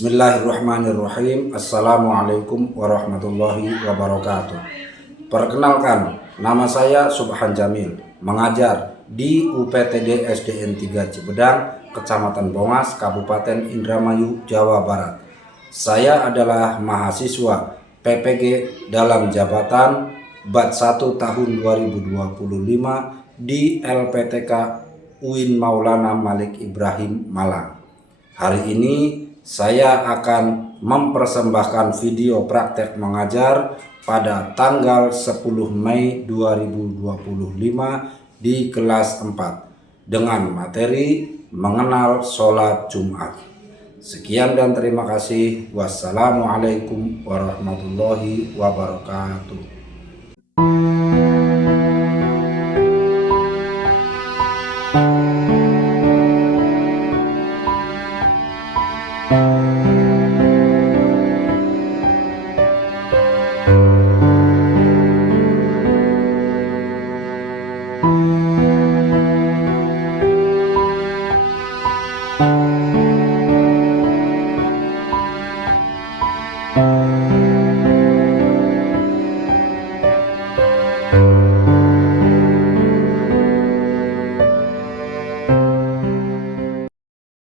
Bismillahirrahmanirrahim. Assalamualaikum warahmatullahi wabarakatuh. Perkenalkan, nama saya Subhan Jamil, mengajar di UPTD SDN 3 Cipedang, Kecamatan Bongas, Kabupaten Indramayu, Jawa Barat. Saya adalah mahasiswa PPG dalam jabatan Bat 1 tahun 2025 di LPTK UIN Maulana Malik Ibrahim Malang. Hari ini saya akan mempersembahkan video praktek mengajar pada tanggal 10 Mei 2025 di kelas 4 dengan materi mengenal sholat Jumat. Sekian dan terima kasih. Wassalamualaikum warahmatullahi wabarakatuh.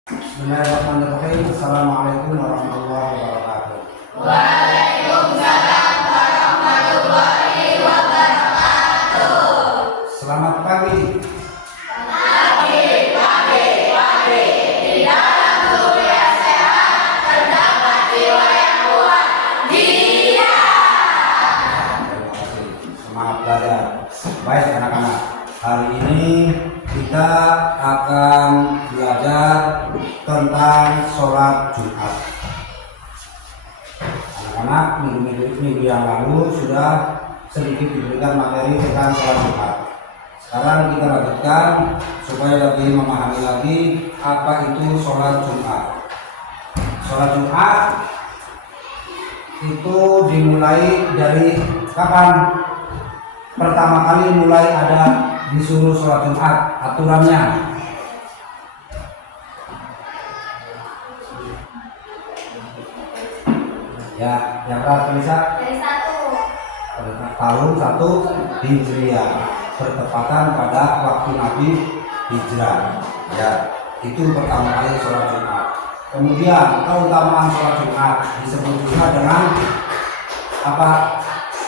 Bismillahirrahmanirrahim. Assalamualaikum warahmatullahi wabarakatuh. Waalaikumsalam warahmatullahi wabarakatuh. Selamat pagi. Pagi. Di dalam tubuh yang sehat terdapat jiwa yang kuat. Dia. Terima kasih. Semangat belajar. Baik anak-anak, hari ini kita akan belajar tentang sholat Jumat. Anak-anak, minggu yang lalu sudah sedikit diberikan materi tentang sholat Jumat. Sekarang kita lanjutkan supaya lebih memahami lagi apa itu sholat Jumat. Sholat Jumat itu dimulai dari kapan? Pertama kali mulai ada disuruh sholat Jumat, aturannya. Ya, yang keras bisa Dari satu. tahun 1 Hijriah, bertepatan pada waktu Nabi hijrah. Ya, itu pertama kali sholat Jumat. Kemudian keutamaan sholat Jumat disebut juga dengan apa?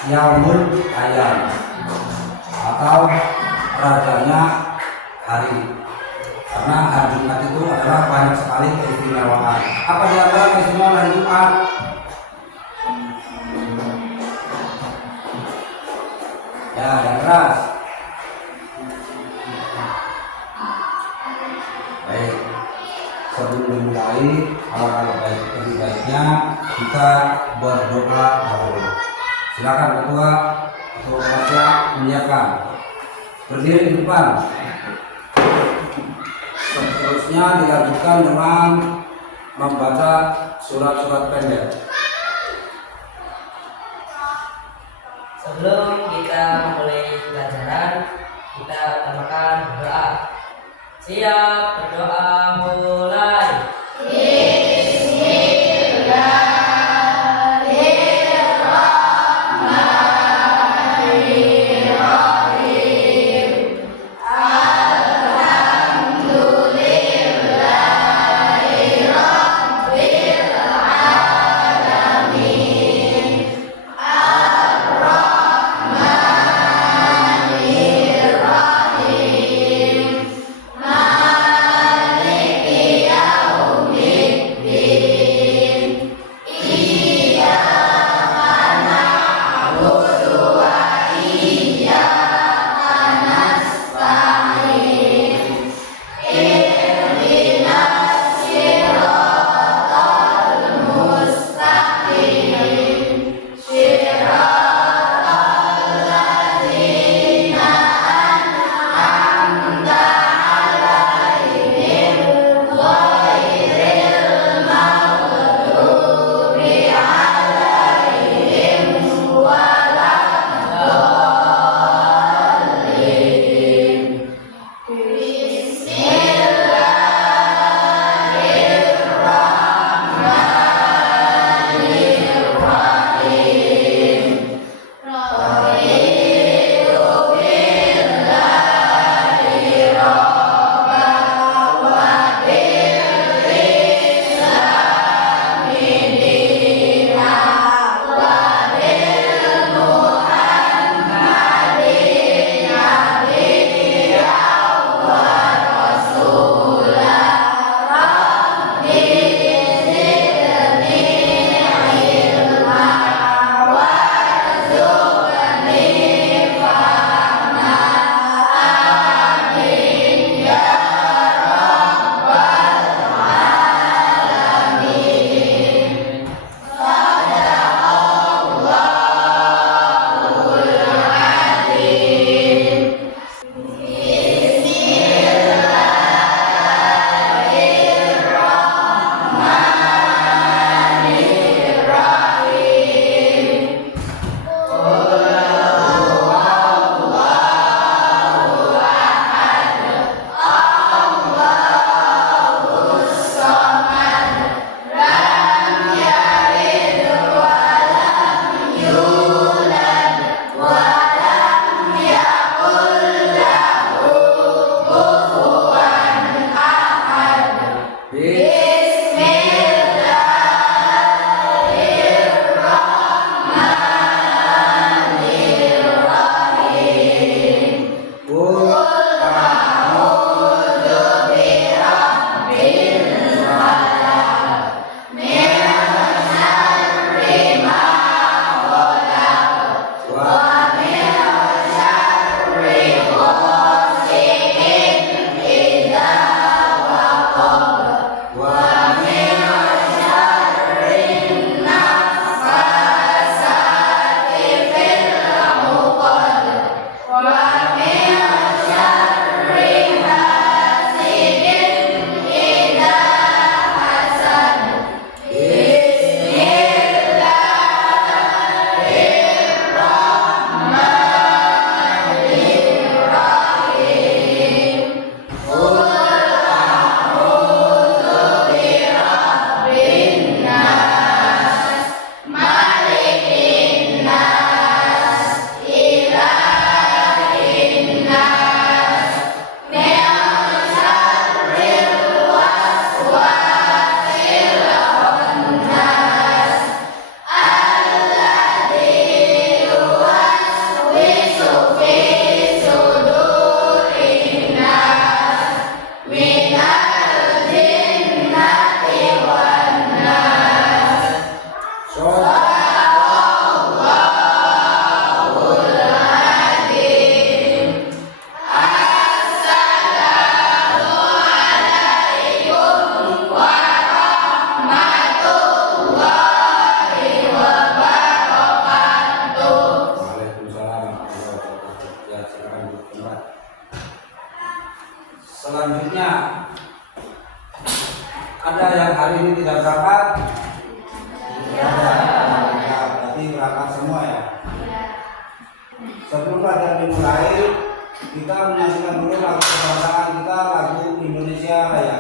Yaumul Ayam atau rajanya hari. Karena hari Jumat itu adalah banyak sekali keistimewaan. Apa di antara keistimewaan hari Jumat? Ya, yang keras. Baik, sebelum dimulai, alangkah lebih baiknya kita berdoa dahulu. Silakan ketua atau kelasnya menyiapkan. Berdiri di depan. Seterusnya dilanjutkan dengan membaca surat-surat pendek. Sebelum kita mulai pelajaran, kita utamakan berdoa. Siap, berdoa mulai. Bismillahirrahmanirrahim. Ada yang hari ini tidak berangkat? Tidak ada. Ya, berarti berangkat semua ya. Sebelum latihan dimulai, kita menyanyikan dulu lagu kebangsaan kita, lagu Indonesia Raya.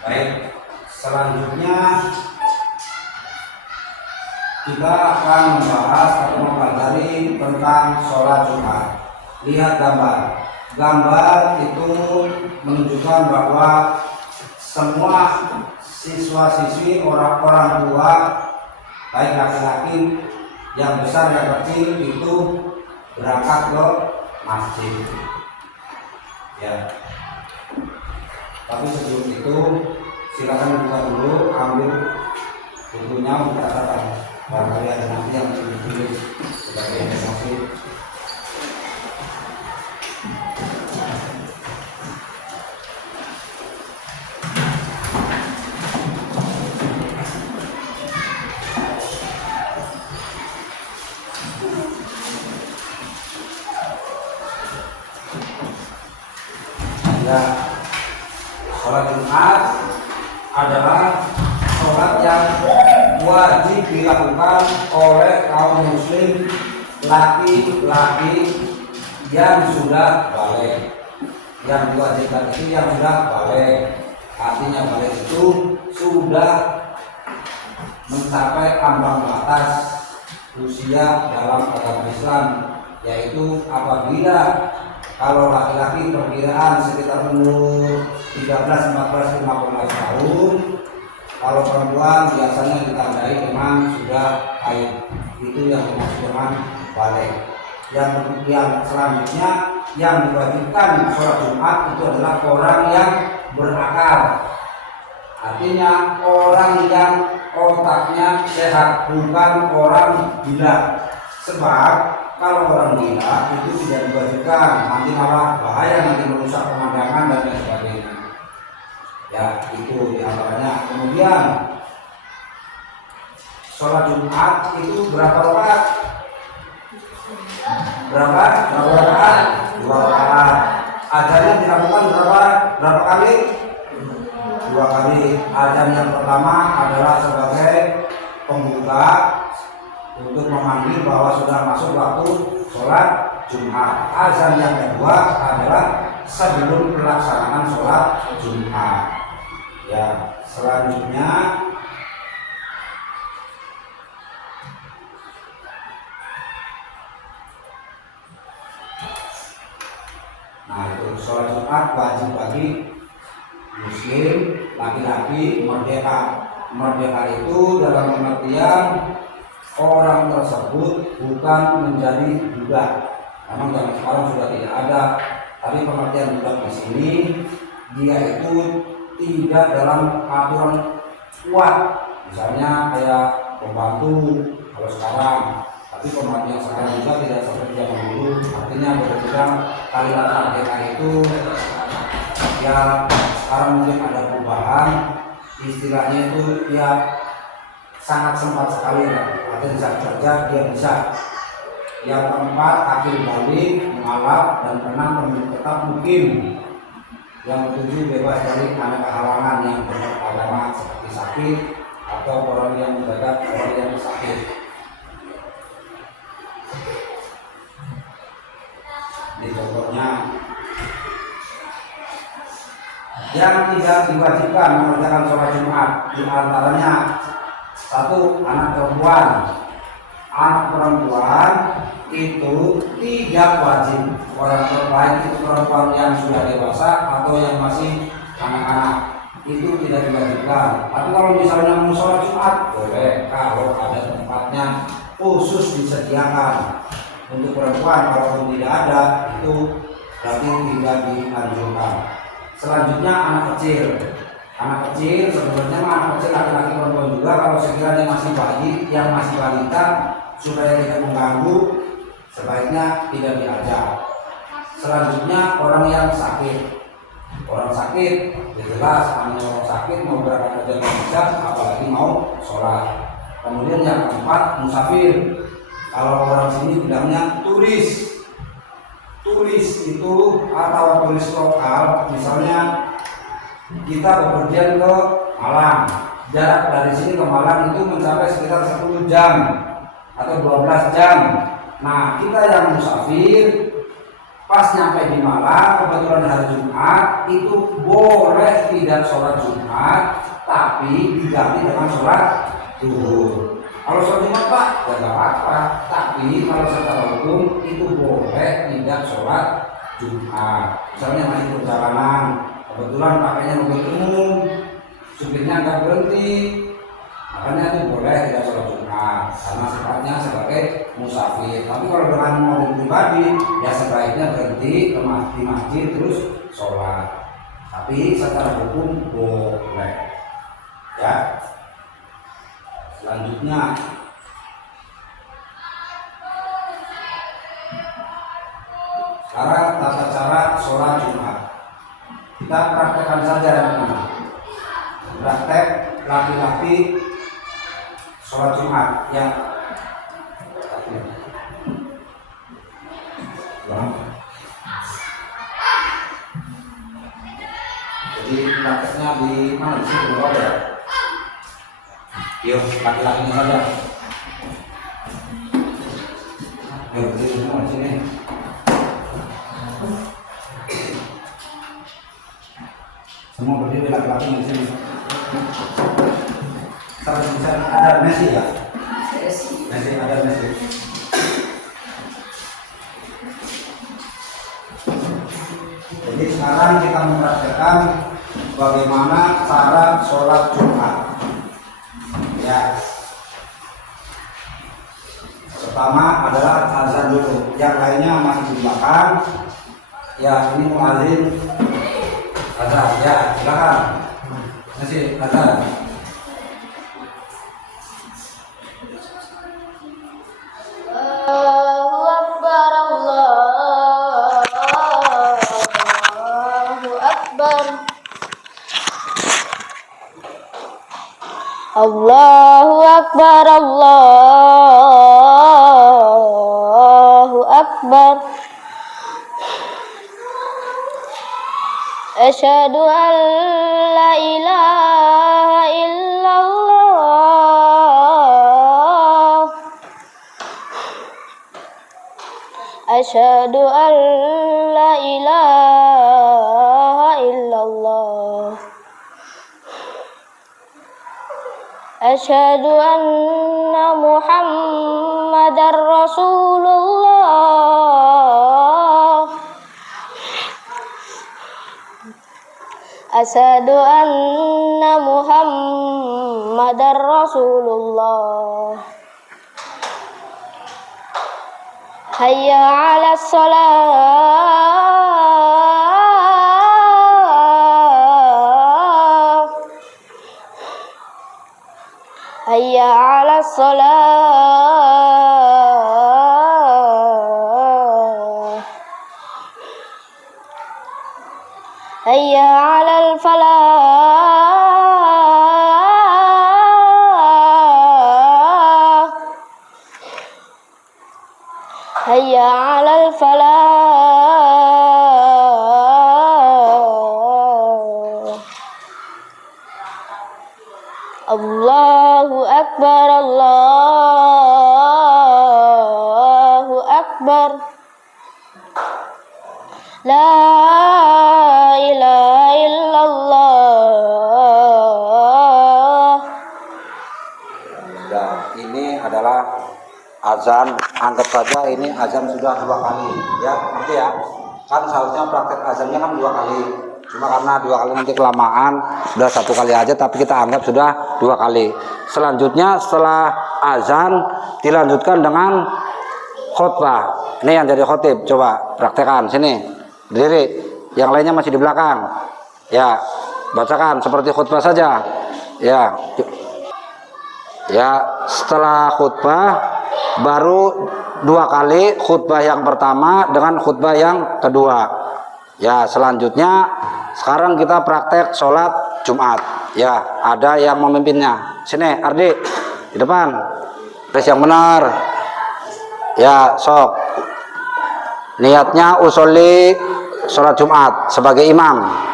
Baik, selanjutnya kita akan membahas atau mempelajari tentang sholat Jumat. Lihat gambar. Gambar itu menunjukkan bahwa semua siswa-siswi, orang-orang tua, baik laki-laki yang besar yang kecil itu berangkat ke masjid. Ya. Tapi sebelum itu silakan buka dulu, ambil bukunya untuk catatan. Barangkali ada nanti yang ditulis sebagai informasi. Ya, sholat Jumat adalah sholat yang wajib dilakukan oleh kaum muslim laki-laki yang sudah balik. Yang diwajibkan itu yang sudah balik. Artinya balik itu sudah mencapai ambang batas usia dalam agama Islam, yaitu apabila kalau laki-laki perkiraan sekitar umur 13, 14, 15 tahun. Kalau perempuan biasanya ditandai dengan sudah haid. Itu yang dimaksud dengan balik. Yang selanjutnya yang diwajibkan sholat Jumat itu adalah orang yang berakal. Artinya orang yang otaknya sehat, bukan orang gila. Sebab kalau orang gila itu tidak diwajibkan, nanti malah bahaya, nanti merusak pemandangan dan lain sebagainya. Ya, itu diantaranya. Kemudian sholat Jumat itu berapa rakaat? Berapa rakaat? 2 rakaat. Azannya dilakukan berapa kali? 2 kali. Azan yang pertama adalah sebagai pembuka untuk memanggil bahwa sudah masuk waktu sholat Jumat. Azan yang kedua adalah sebelum pelaksanaan sholat Jumat. Ya, selanjutnya itu sholat Jumat wajib bagi muslim laki-laki merdeka. Merdeka itu dalam pengertian orang tersebut bukan menjadi budak. Memang zaman sekarang sudah tidak ada, tapi pengertian budak di sini dia itu tidak dalam aturan kuat, misalnya kayak pembantu kalau sekarang. Tapi pengertian sekarang juga tidak seperti zaman dulu. Artinya berbilang kalimat merdeka itu ya sekarang mungkin ada perubahan, istilahnya itu ya sangat sempat sekali ya. Artinya bisa kerja dia bisa. Yang keempat, akil balik, mengalap dan renang tetap mungkin. Yang ketujuh, bebas dari aneka halangan yang beragama seperti sakit atau orang yang mendadak orang yang sakit. Ini contohnya. Yang tidak diwajibkan mengerjakan sholat Jumat di antaranya satu, anak perempuan. Anak perempuan itu tidak wajib. Orang lain itu perempuan yang sudah dewasa atau yang masih anak-anak itu tidak diwajibkan. Tapi kalau misalnya mau sholat Jumat boleh kalau ada tempatnya khusus disediakan. Untuk perempuan kalaupun tidak ada itu berarti tidak dianjurkan. Selanjutnya anak kecil. Anak kecil sebenarnya anak kecil laki-laki perempuan juga, kalau sekiranya masih bayi yang masih balita supaya tidak mengganggu sebaiknya tidak diajak. Selanjutnya orang yang sakit. Orang sakit jelas namanya orang sakit mau berangkat kerja nggak bisa, apalagi mau sholat. Kemudian yang keempat musafir. Kalau orang sini bilangnya turis. Turis itu atau turis lokal, misalnya kita bepergian ke Malang, jarak dari sini ke Malang itu mencapai sekitar 10 jam atau 12 jam. Nah, kita yang musafir pas nyampe di Malang kebetulan hari Jumat itu boleh tidak sholat Jumat, tapi diganti dengan sholat zuhur. Kalau sholat Jumat Pak, ya nggak apa-apa. Tapi kalau secara hukum itu boleh tidak sholat Jumat. Misalnya masih perjalanan, kebetulan pakainya mobil umum, supirnya nggak berhenti, makanya itu boleh tidak sholat Jumat karena sifatnya sebagai musafir. Tapi kalau dengan mobil pribadi, ya sebaiknya berhenti di masjid terus sholat. Tapi secara hukum boleh. Ya. Selanjutnya sekarang tata cara sholat Jumat. Kita praktekkan saja teman-teman. Praktek laki-laki sholat Jumat ya. Jadi prakteknya di mana sih keluar ya? Yuk laki-lakinya saja. Yuk di semua sini. Semua berdiri laki-laki di sini. Sampai bisa ada Messi ya? Messi ada Messi. Jadi sekarang kita mempraktekkan bagaimana cara sholat Jumat. Ya. Pertama adalah azan dulu. Yang lainnya masih di belakang. Ya ini muadzin. Azan ya silakan. Masih azan. Allahu Akbar, Allahu Akbar. Allahu Akbar, Allahu Akbar. Asyhadu an la ilaha illallah. Asyhadu an la ilaha illallah. Asyhadu anna Muhammadar Rasulullah. Asyhadu anna Muhammadar Rasulullah. Hayya 'alas shalah. Hayya 'alas shalah. Hayya 'alal falah. Hayya 'alal falah. Allahu akbar, Allahu akbar. La ilaha illallah. Ya, ini adalah azan. Anggap saja ini azan sudah 2 kali. Ya, ngerti ya? Kan seharusnya praktek azannya kan 2 kali. Cuma karena 2 kali nanti kelamaan, sudah 1 kali aja. Tapi kita anggap sudah 2 kali. Selanjutnya setelah azan dilanjutkan dengan khutbah. Ini yang jadi khotib. Coba praktekkan sini. Berdiri, yang lainnya masih di belakang. Ya, bacakan seperti khutbah saja. Ya, setelah khutbah baru 2 kali khutbah yang pertama dengan khutbah yang kedua. Ya, selanjutnya sekarang kita praktek sholat Jumat. Ya, ada yang memimpinnya. Sini, Ardi, di depan. Terus yang benar. Ya, sok. Niatnya usolli sholat Jumat sebagai imam.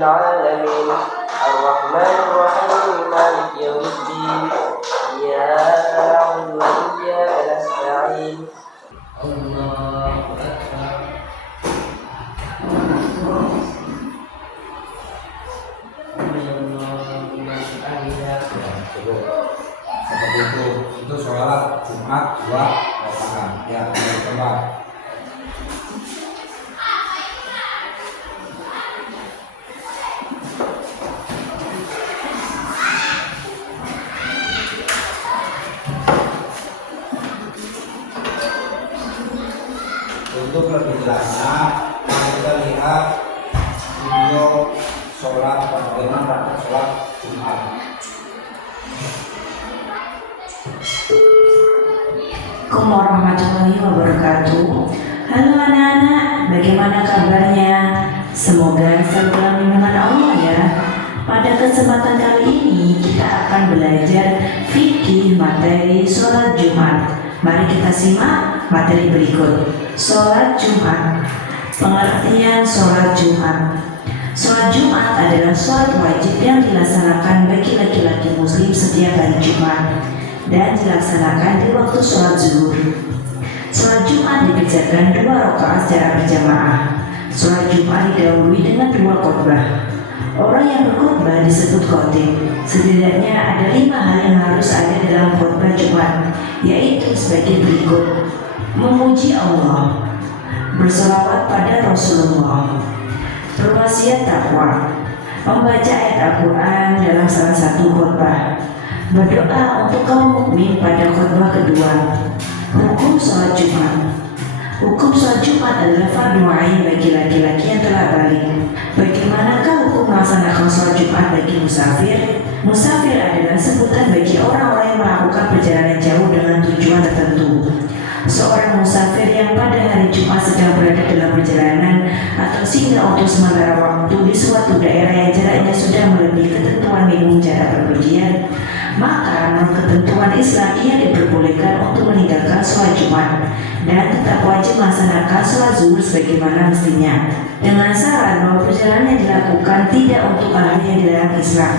Alamin Ar-Rahmanir-Rahim Maliki Yawmiddin Iyyaka na'budu wa iyyaka nasta'in Allahu Akbar. Seperti itu sholat Jumat 2 rakaat. Ya, coba. Untuk lebih jelasnya, kita lihat video sholat bagaimana praktek sholat Jumat. Assalamualaikum warahmatullahi wabarakatuh. Halo anak-anak, bagaimana kabarnya? Semoga selalu dalam lindungan Allah ya. Pada kesempatan kali ini kita akan belajar fikih materi sholat Jumat. Mari kita simak materi berikut. Sholat Jumat. Pengertian sholat Jumat. Sholat Jumat adalah sholat wajib yang dilaksanakan bagi laki-laki muslim setiap hari Jumat dan dilaksanakan di waktu sholat zuhur. Sholat Jumat dikerjakan 2 rakaat secara berjamaah. Sholat Jumat didahului dengan 2 khotbah. Orang yang berkhotbah disebut khotib. Setidaknya ada 5 hal yang harus ada dalam khotbah Jumat, yaitu sebagai berikut: memuji Allah, berselawat pada Rasulullah, berwasiat takwa, membaca ayat Al-Quran dalam salah satu khotbah, berdoa untuk kaum mukmin pada khotbah kedua. Hukum sholat Jumat. Hukum sholat Jumat adalah fardu ain bagi laki-laki yang telah balik. Bagaimanakah hukum melaksanakan sholat Jumat bagi musafir? Musafir adalah sebutan bagi orang-orang yang melakukan perjalanan jauh dengan tujuan tertentu. Seorang musafir yang pada hari Jumat sedang berada dalam perjalanan atau singgah untuk sementara waktu di suatu daerah yang jaraknya sudah melebihi ketentuan minimum jarak bepergian, maka menurut ketentuan Islam ia kalian diperbolehkan untuk meninggalkan sholat Jumat dan tetap wajib melaksanakan sholat zuhur sebagaimana mestinya, dengan syarat bahwa perjalanan yang dilakukan tidak untuk hal yang dilarang Islam.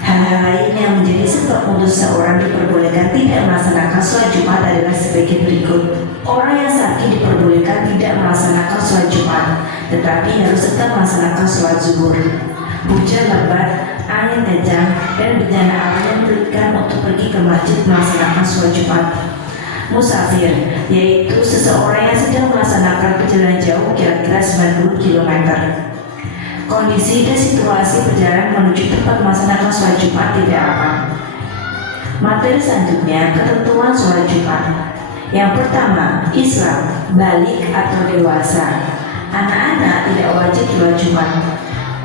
Hal-hal lain yang menjadi sebab untuk seseorang diperbolehkan tidak melaksanakan sholat Jumat adalah sebagai berikut. Orang yang sakit diperbolehkan tidak melaksanakan sholat Jumat, tetapi harus tetap melaksanakan sholat zuhur. Hujan lebat, angin kencang, dan bencana alam yang menyulitkan untuk pergi ke masjid melaksanakan sholat Jumat. Musafir, yaitu seseorang yang sedang melaksanakan perjalanan jauh kira-kira 90 km. Kondisi dan situasi perjalanan menuju tempat melaksanakan sholat Jumat tidak aman. Materi selanjutnya, ketentuan sholat Jumat. Yang pertama, Islam, balik atau dewasa. Anak-anak tidak wajib sholat Jumat.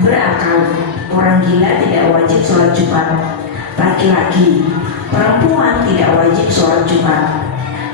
Berakal, orang gila tidak wajib sholat Jumat. Laki-laki, perempuan tidak wajib sholat Jumat.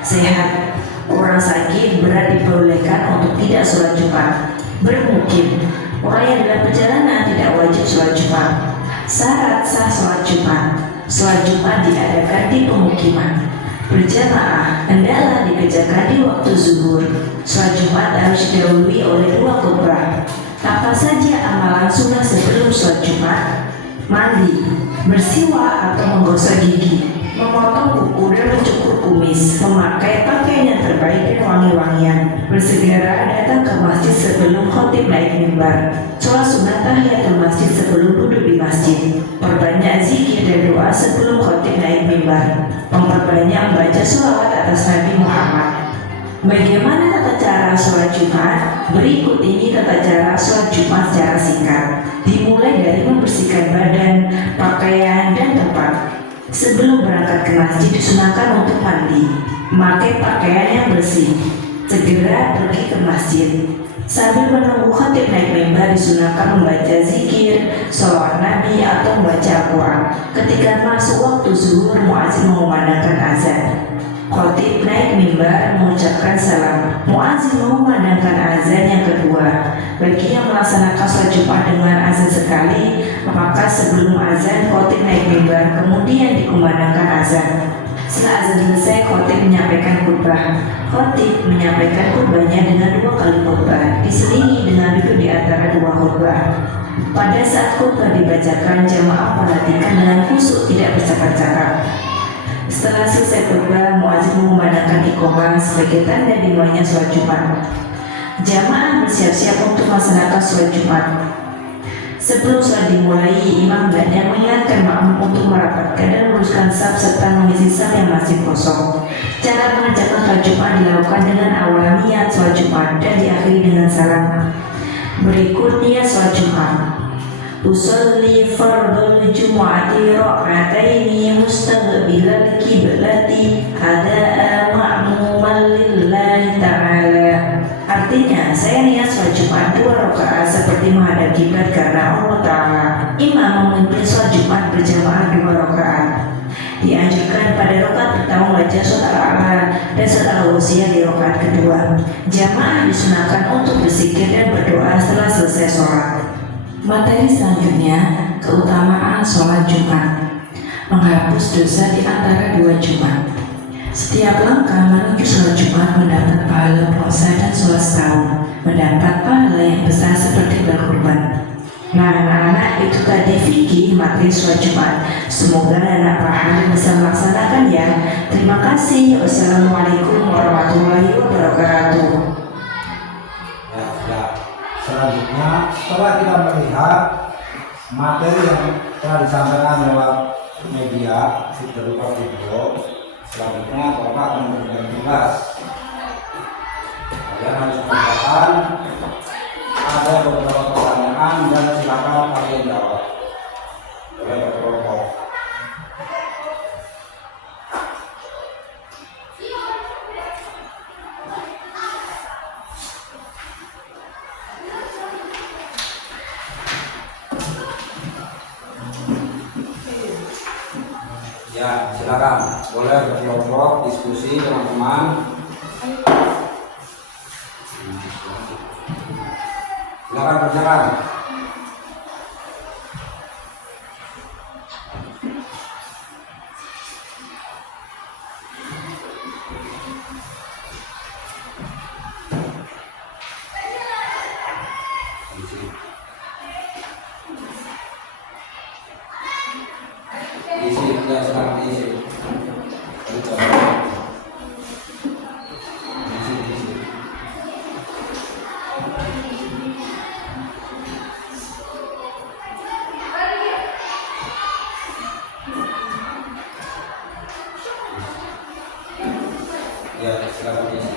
Sehat, orang sakit berat diperbolehkan untuk tidak sholat Jumat. Bermukim, orang yang dalam perjalanan tidak wajib sholat Jumat. Syarat sah sholat Jumat. Sholat Jumat diadakan di pemukiman. Berjamaah hendaklah dikerjakan di waktu zuhur. Sholat Jumat harus didahului oleh 2 khutbah. Apa saja amalan sunnah sebelum sholat Jumat? Mandi, bersiwak atau menggosok gigi, memotong kuku dan mencukur kumis, memakai pakaian yang terbaik dan wangi-wangian, bersegera datang ke masjid sebelum khotib naik mimbar, sholat sunat tahiyatul masjid sebelum duduk di masjid, perbanyak zikir dan doa sebelum khotib naik mimbar, memperbanyak membaca sholawat atas Nabi Muhammad. Bagaimana tata cara sholat Jumat? Berikut ini tata cara sholat Jumat secara singkat. Dimulai dari membersihkan badan, pakaian, dan tempat. Sebelum berangkat ke masjid disunahkan untuk mandi, memakai pakaian yang bersih, segera pergi ke masjid. Sambil menunggu khatib naik mimbar disunahkan membaca zikir, sholawat Nabi atau membaca Al-Quran. Ketika masuk waktu zuhur, muadzin mengumandangkan azan. Khatib naik mimbar mengucapkan salam. Muadzin mengumandangkan azan yang kedua. Bagi yang melaksanakan sholat Jumat dengan azan sekali, maka sebelum azan khatib naik mimbar, kemudian dikumandangkan azan. Setelah azan selesai, khatib menyampaikan khutbah. Khatib menyampaikan khutbahnya dengan 2 kali khutbah, diselingi dengan duduk di antara 2 khutbah. Pada saat khutbah dibacakan, jamaah perhatikan dengan khusyuk, tidak bercakap-cakap. Setelah selesai khutbah, muadzin mengumandangkan iqamah sebagai tanda dimulainya sholat Jumat. Jamaah bersiap-siap untuk melaksanakan sholat Jumat. Sebelum sholat dimulai, imam hendaknya mengingatkan makmum untuk merapatkan dan meluruskan saf serta mengisi saf yang masih kosong. Cara mengerjakan sholat Jumat dilakukan dengan awal niat sholat Jumat dan diakhiri dengan salam. Berikut niat sholat Jumat. Usolli fardul jumu'ati ra'ataini mustaqbilal kiblati hada'a ma'muman lillahi ta'ala. Artinya, saya niat sholat Jumat 2 rakaat seperti menghadap kiblat karena Allah Ta'ala. Imam memimpin sholat Jumat berjamaah 2 rakaat. Dianjurkan pada rakaat pertama membaca surat Al-A'la dan surat Al-Ghasyiyah di rakaat kedua. Jamaah disunahkan untuk berzikir dan berdoa setelah selesai sholat. Materi selanjutnya, keutamaan sholat Jumat. Menghapus dosa di antara 2 Jumat. Setiap langkah menuju sholat Jumat mendapat pahala puasa dan sholat setahun, mendapat pahala yang besar seperti berkurban. Nah anak-anak, itu tadi fikih materi sholat Jumat. Semoga anak paham dan bisa melaksanakan ya. Terima kasih. Wassalamualaikum warahmatullahi wabarakatuh. Selanjutnya, setelah kita melihat materi yang telah disampaikan lewat media berupa video, selanjutnya Bapak akan memberikan tugas. Kalian harus mengerjakan, ada beberapa pertanyaan dan silakan kalian jawab. Boleh berkelompok. Ya, silakan. Boleh berkelompok diskusi teman-teman. Silakan berjalan. Ya, silakan diisi.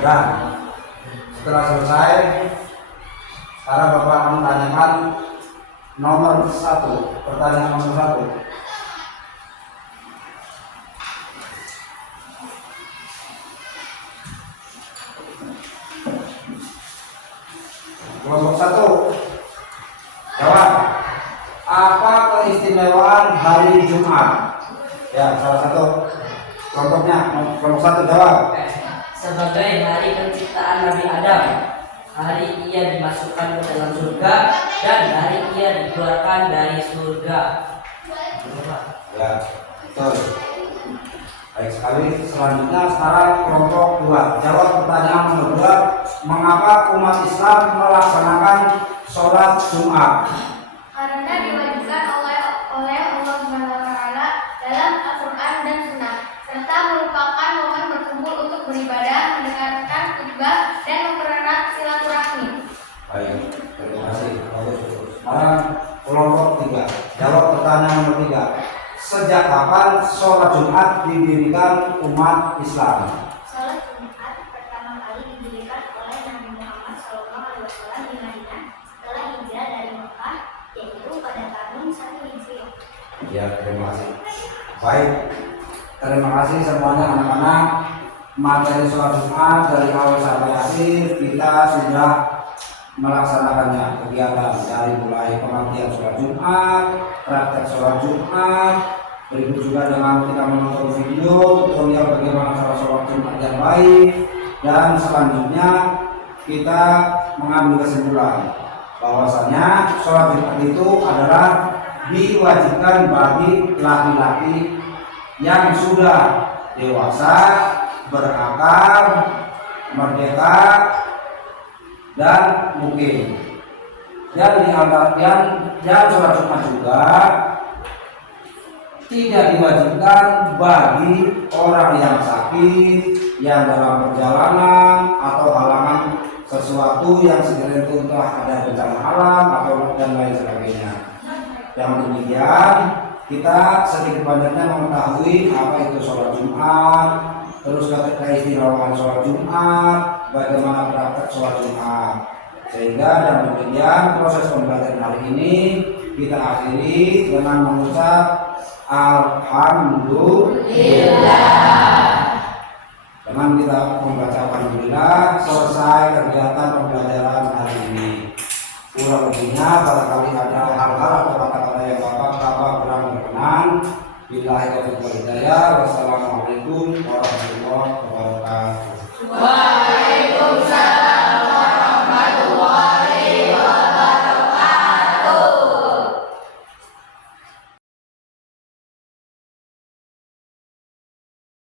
Dan setelah selesai, sekarang Bapak menanyakan nomor 1, pertanyaan nomor 1. Kelompok 1. Jawab. Apa keistimewaan hari Jumat? Ya, salah satu kelompoknya. Kelompok 1 jawab. Sebagai hari penciptaan Nabi Adam, hari ia dimasukkan ke dalam surga, dan hari ia dikeluarkan dari surga. Ya, betul. Baik sekali. Selanjutnya sekarang kelompok 2. Jawab pertanyaan nomor 2. Mengapa umat Islam melaksanakan sholat Jumat? Karena diwajibkan oleh Allah SWT dalam Al-Quran dan Sunnah, serta merupakan momen berkumpul untuk beribadah, mendengarkan khutbah, dan mempererat silaturahmi. Baik, terima kasih. Bagus. Sekarang kelompok 3. Jawab pertanyaan nomor 3. Sejak kapan sholat Jumat didirikan umat Islam? Sholat Jumat pertama kali didirikan oleh Nabi Muhammad SAW di Madinah setelah hijrah dari Mekah, yaitu pada tahun 1 Hijriah. Ya, terima kasih. Baik, terima kasih semuanya anak-anak. Materi sholat Jumat dari awal sampai akhir kita sudah melaksanakannya, kegiatan dari mulai pengertian sholat Jumat, praktek sholat Jumat, berikut juga dengan kita menonton video tutorial bagaimana cara sholat Jumat yang baik, dan selanjutnya kita mengambil kesimpulan bahwasanya sholat Jumat itu adalah diwajibkan bagi laki-laki yang sudah dewasa, berakal, merdeka, dan mungkin. Dan di antara yang sholat Jumat juga tidak diwajibkan bagi orang yang sakit, yang dalam perjalanan, atau halangan sesuatu yang sekiranya itu entah ada bencana alam atau dan lain sebagainya. Yang demikian kita sedikit banyaknya mengetahui apa itu sholat Jumat, terus keistimewaan sholat Jumat, bagaimana praktek sholat Jumat, sehingga dan demikian proses pembelajaran hari ini kita akhiri dengan mengucap Alhamdulillah. Dengan kita membaca Alhamdulillah, selesai kegiatan pembelajaran hari ini. Kurang lebihnya barangkali ada hal-hal atau kata-kata yang bapak kurang berkenan. Billahi taufiq wal hidayah.